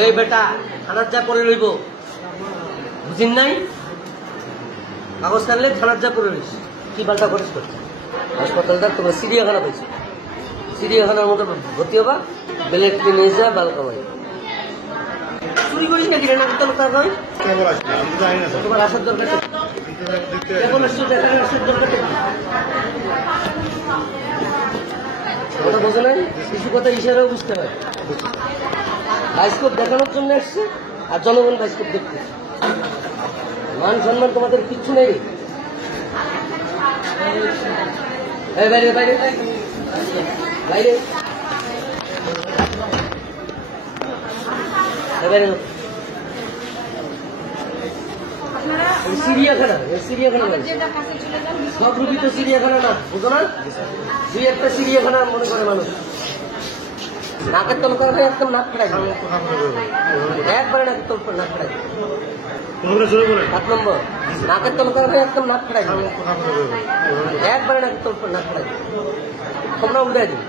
এই বেটা থানার যা পরে রইব বুঝিন নাই কাগজ কানলে থানার যা পরে রইস কি পাল্টা খরচ করছে হাসপাতালটা তোমরা চিড়িয়াখানা পাইছো চিড়িয়াখানার মতো ভর্তি হবা বেলেট কিনে যা বাল কামাই চুরি করিস নাকি রেনা করতে লোক হয় তোমার আসার দরকার এখন আসছো দেখার আসার দরকার কথা বোঝো নাই কিছু কথা ইশারাও বুঝতে হয় বাইস্কোপ দেখানোর জন্য আসছে আর জনগণ বাইস্কোপ দেখতে মান সম্মান তোমাদের কিচ্ছু নেই বাইরে বাইরে বাইরে বাইরে চিড়িয়াখানা চিড়িয়াখানা সব রুগী তো চিড়িয়াখানা না বুঝো না দুই একটা চিড়িয়াখানা মনে করে মানুষ নাকের তল করে একদম নাক ফেরাই একবারে নাকের তল নাক ফেরাই 7 নম্বর নাকের তল করে একদম নাক ফেরাই একবারে নাকের তল নাক ফেরাই তোমরা উঠাই দিই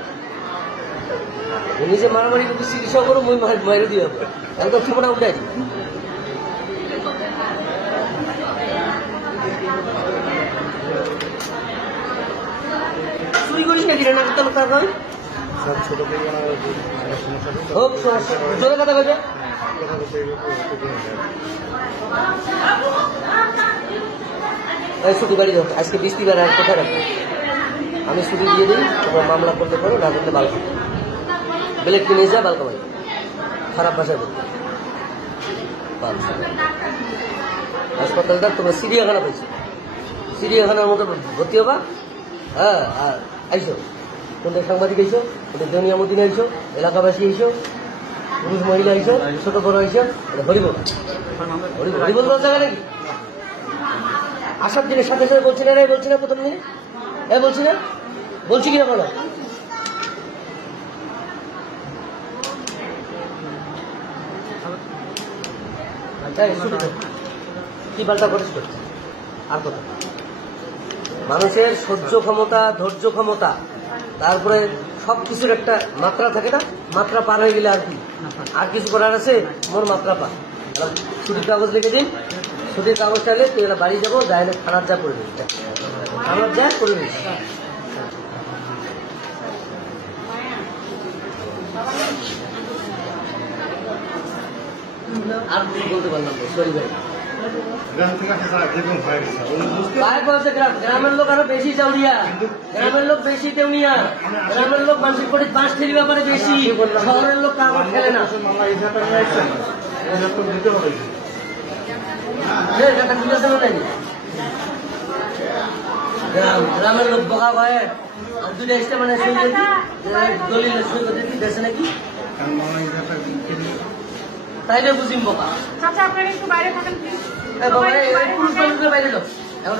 নিজে মারামারি কিন্তু চিকিৎসা করো মই মারি দিয়ে একদম তোমরা উঠাই দিই চুরি করিস নাকি নাকের তল হয় হোক জোরে কথা বলবে ছুটি বাড়ি যাও আজকে বৃষ্টিবার আর কোথায় রাখবো আমি ছুটি দিয়ে দিই তোমার মামলা করতে পারো না করতে বাল বেলেট কিনে যা বাল কামাই খারাপ ভাষায় বলতে হাসপাতালটা তোমরা চিড়িয়াখানা পাইছো চিড়িয়াখানার মতো ভর্তি হবা হ্যাঁ আর আইসো কোনটা সাংবাদিক আইসো কোনটা দুনিয়া মদিনা আইসো এলাকাবাসী আইসো পুরুষ মহিলা আইসো ছোট বড় আইসো হরিবল হরিবল বলার জায়গা নাকি আসার দিনের সাথে সাথে বলছি না রে বলছি না প্রথম দিনে বলছি না বলছি কিনা বলো কি পাল্টা খরচ করছে আর কথা মানুষের সহ্য ক্ষমতা ধৈর্য ক্ষমতা তারপরে সবকিছুর একটা মাত্রা থাকে না মাত্রা পার হয়ে গেলে আর কিছু করার আছে মোর মাত্রা পা ছুটির কাগজ লিখে দিন ছুটির কাগজ চাইলে তুই এরা বাড়ি যাবো যাই না থানার যা করে নিস থানার যা করে নিস আর বলতে পারলাম সরি ভাই গ্রামের লোক আরো বেশি চাউরিয়া গ্রামের লোক বেশি তেউনিয়া গ্রামের লোক মানসিক কোটি 5 ঠেলি ব্যাপারে বেশি শহরের লোক কাগজ খেলে না গ্রামের লোক বোকা ভয়ে দুটো এসে মানে দলিল সই করতে দিতেছে নাকি তাইলে বুঝিম বোকা চাচা আপনারা একটু বাইরে থাকেন প্লিজ পুরুষ মানুষদের বাইরে যাও এখন